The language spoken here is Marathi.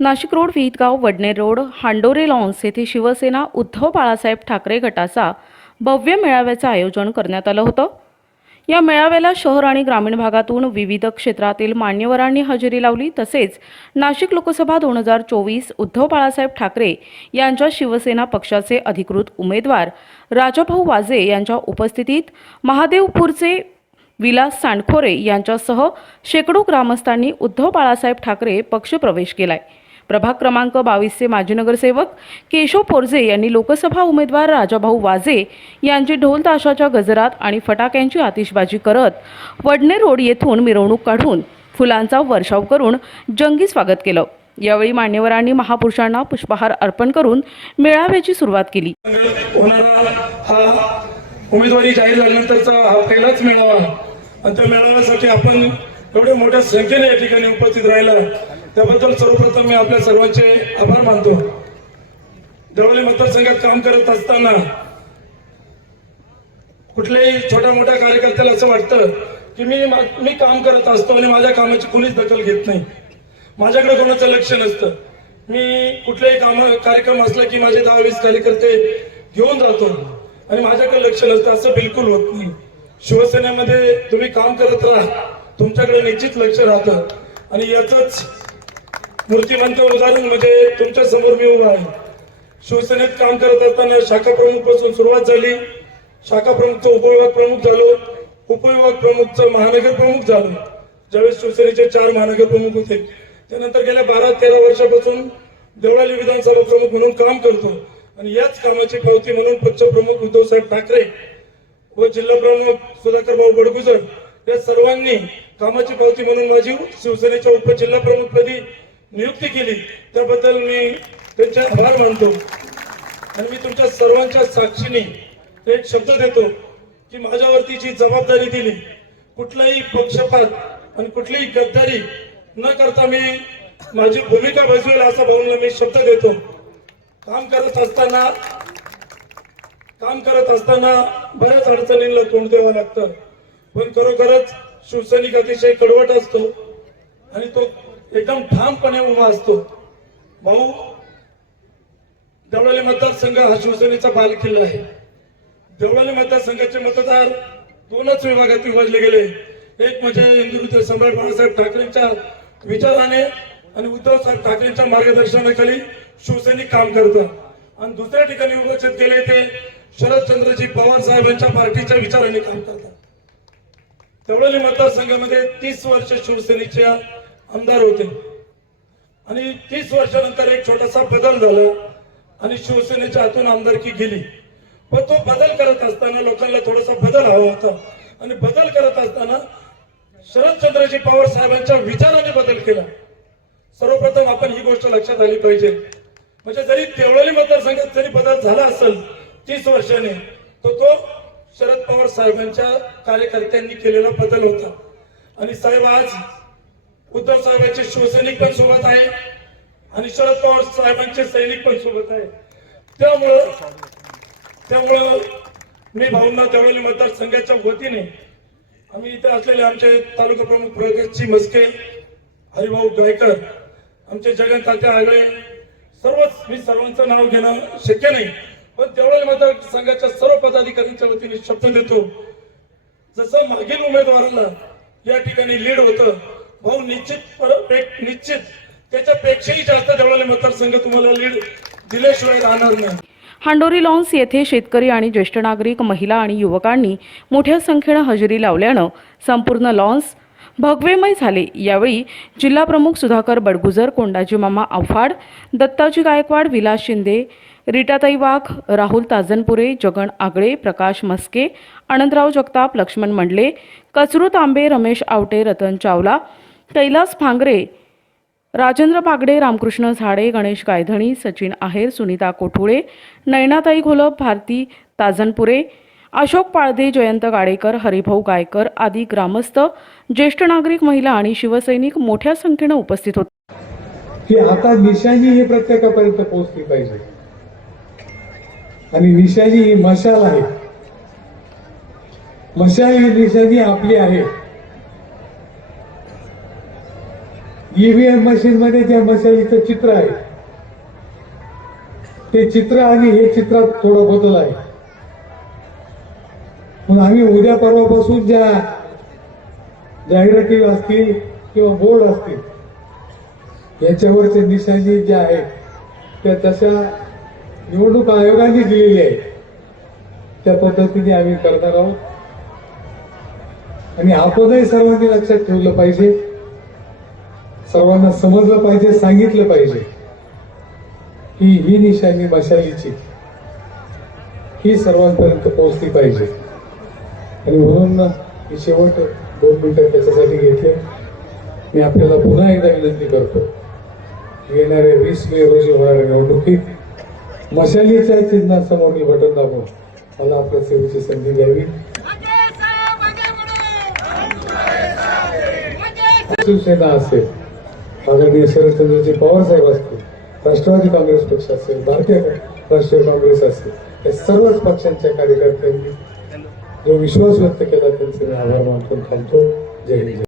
Nashik road Vihitgaon Vadner road Handore lawns येथे शिवसेना उद्धव बाळासाहेब ठाकरे गटाचा भव्य मेळाव्याचं आयोजन करण्यात आलं होतं. या मेळाव्याला शहर आणि ग्रामीण भागातून विविध क्षेत्रातील मान्यवरांनी हजेरी लावली. तसेच नाशिक लोकसभा दोन हजार चोवीस उद्धव बाळासाहेब ठाकरे यांच्या शिवसेना पक्षाचे अधिकृत उमेदवार राजाभाऊ वाजे यांच्या उपस्थितीत महादेवपूरचे विलास सांडखोरे यांच्यासह शेकडो ग्रामस्थांनी उद्धव बाळासाहेब ठाकरे पक्षप्रवेश केलाय. प्रभाग क्रमांक बावीसचे माजी नगरसेवक केशव पोरजे यांनी लोकसभा उमेदवार राजाभाऊ वाजे यांची ढोल ताशाच्या गजरात आणि फटाक्यांची आतिषबाजी करत वडणे रोड येथून मिरवणूक काढून फुलांचा वर्षाव करून जंगी स्वागत केलं. यावेळी मान्यवरांनी महापुरुषांना पुष्पहार अर्पण करून मेळाव्याची सुरुवात केली. हा उमेदवारी जाहीर झाल्यानंतरचा हा पहिलाच मेळावा. आणि त्या मेळाव्यासाठी आपण एवढ्या मोठ्या संख्येने या ठिकाणी उपस्थित राहिला. त्याबद्दल सर्वप्रथम मी आपल्या सर्वांचे आभार मानतो. देवळी मतदारसंघात काम करत असताना कुठल्याही छोट्या मोठ्या कार्यकर्त्याला असं वाटतं की मी मा- मी काम करत असतो आणि माझ्या कामाची कुणीच दखल घेत नाही. माझ्याकडे कोणाचं लक्ष नसतं. मी कुठलेही काम कार्यक्रम असला की माझे दहा वीस कार्यकर्ते घेऊन जातो. आणि माझ्याकडे लक्ष नसतं असं बिलकुल होत नाही. शिवसेनेमध्ये तुम्ही काम करत राहा. तुमच्याकडे निश्चित लक्ष राहतं. आणि याच मूर्तिमंत उदाहरण म्हणजे तुमच्यासमोर मी उभा आहे. शिवसेनेत काम करत असताना शाखा प्रमुखपासून सुरुवात झाली. शाखा प्रमुखचं उपविभाग प्रमुख झालो. उपविभाग प्रमुखचं महानगर प्रमुख झालो. ज्यावेळेस शिवसेनेचे चार महानगर प्रमुख होते. त्यानंतर गेल्या बारा तेरा वर्षापासून देवळाली विधानसभा प्रमुख म्हणून काम करतो. आणि याच कामाची पावती म्हणून पक्षप्रमुख उद्धवसाहेब ठाकरे व जिल्हा प्रमुख सुधाकर भाऊ बडगुजर या सर्वांनी कामाची पावती म्हणून माझी शिवसेनेच्या उपजिल्हाप्रमुखपदी नियुक्ती केली त्याबद्दल मी त्यांचे आभार मानतो. आणि मी तुमच्या सर्वांच्या साक्षीने एक शब्द देतो की माझ्यावरती जी जबाबदारी दिली कुठलाही पक्षपात आणि कुठलीही गद्दारी न करता मी माझी भूमिका बजवेल असा भाऊंना मी शब्द देतो. काम करत असताना काम करत असताना बऱ्याच अडचणींना तोंड द्यावं लागतं. पण खरोखरच शिवसैनिक अतिशय कडवट असतो आणि तो एकदम ठामपणे उभा असतो. भाऊ देवळाली मतदारसंघ हा शिवसेनेचा बालकिल्ला आहे. देवळाली मतदारसंघाचे मतदार दोनच विभागात विभागले गेले. एक म्हणजे हिंदुत्व सम्राट बाळासाहेब ठाकरेंच्या विचाराने आणि उद्धव साहेब ठाकरेंच्या मार्गदर्शनाखाली शिवसैनिक काम करतात आणि दुसऱ्या ठिकाणी विभाजित केले ते शरदचंद्रजी पवार साहेबांच्या पार्टीच्या विचाराने काम करतात. देवळाली मतदारसंघामध्ये तीस वर्ष शिवसेनेच्या आमदार होते. आणि तीस वर्षानंतर एक छोटासा बदल झाला आणि शिवसेनेच्या हातून आमदारकी गेली. पण तो बदल करत असताना लोकांना थोडासा बदल हवा होता. आणि बदल करत असताना शरदचंद्रजी पवार साहेबांच्या विचाराने बदल केला. सर्वप्रथम आपण ही गोष्ट लक्षात आली पाहिजे. म्हणजे जरी देवळाली मतदारसंघात जरी बदल झाला असेल तीस वर्षाने तो तो शरद पवार साहेबांच्या कार्यकर्त्यांनी केलेला बदल होता. आणि साहेब आज उद्धव साहेबांचे शिवसैनिक पण सोबत आहे आणि शरद पवार साहेबांचे सैनिक पण सोबत आहे. त्यामुळं त्यामुळं मी भाऊंना त्यावेळी मतदारसंघाच्या वतीने आम्ही इथे असलेले आमचे तालुका प्रमुख प्रगतची मस्के हरिभाऊ गायकर आमचे जगन तात्या आगळे सर्वच मी सर्वांचं नाव घेणं शक्य नाही पण देवळाली मतदारसंघाच्या सर्व पदाधिकाऱ्यांच्या वतीने शब्द देतो. जसं मागील उमेदवाराला या ठिकाणी लीड होतं हो निश्चित. निश्चित. त्याच्यापेक्षाही जास्त देवळाले मतदारसंघ तुम्हाला लीड दिल्याशिवाय राहणार नाही. हांडोरी लॉन्स येथे शेतकरी आणि ज्येष्ठ नागरिक महिला आणि युवकांनी मोठ्या संख्येनं हजेरी लावल्यानं संपूर्ण लॉन्स भगवेमय झाले. यावेळी जिल्हाप्रमुख सुधाकर बडगुजर कोंडाजी मामा आव्हाड दत्ताजी गायकवाड विलास शिंदे रिटाताई वाघ राहुल ताजनपुरे जगन आगळे प्रकाश मस्के आनंदराव जगताप लक्ष्मण मंडले कचरू तांबे रमेश आवटे रतन चावला कैलास फांगरे राजेंद्र बागडे रामकृष्ण झाडे गणेश गायधणी सचिन आहेर सुनीता कोठुळे नयनाताई घोलप भारती ताजनपुरे अशोक पाळदे जयंत गाडेकर हरिभाऊ गायकर आदी ग्रामस्थ ज्येष्ठ नागरिक महिला आणि शिवसैनिक मोठ्या संख्येनं उपस्थित होते. की आता निशाजी ही प्रत्येकापर्यंत पोहोचली पाहिजे. आणि निशाजी ही मशाल आहे. मशाल ही निशाजी आपली आहे. ईव्हीएम मशीन मध्ये ज्या मशालीचं चित्र आहे ते चित्र आणि हे चित्रात थोडा बदल आहे. पण आम्ही उद्या परवापासून ज्या जाहिराती असतील किंवा बोर्ड असतील याच्यावरचे निशाणी ज्या आहेत त्या तशा निवडणूक आयोगाने दिलेली आहे त्या पद्धतीने आम्ही करणार आहोत. आणि आपणही सर्वांनी लक्षात ठेवलं पाहिजे. सर्वांना समजलं पाहिजे सांगितलं पाहिजे की ही निशाणी मशालीची ही सर्वांपर्यंत पोहोचली पाहिजे. आणि म्हणून मी शेवट दोन मिनिटं त्याच्यासाठी घेतले. मी आपल्याला पुन्हा एकदा विनंती करतो येणाऱ्या वीस मे रोजी होणाऱ्या निवडणुकीत मशालीच्या चिन्हासमोरील बटन दाबून मला आपल्या सेवेची संधी द्यावी. शिवसेना असेल आदरणीय शरदचंद्रजी पवार साहेब असतील राष्ट्रवादी काँग्रेस पक्ष असेल भारतीय राष्ट्रीय काँग्रेस असेल या सर्वच पक्षांच्या कार्यकर्त्यांनी जो विश्वास व्यक्त केला त्यांचे मी आभार मानतो थांबतो जय हिंद. जय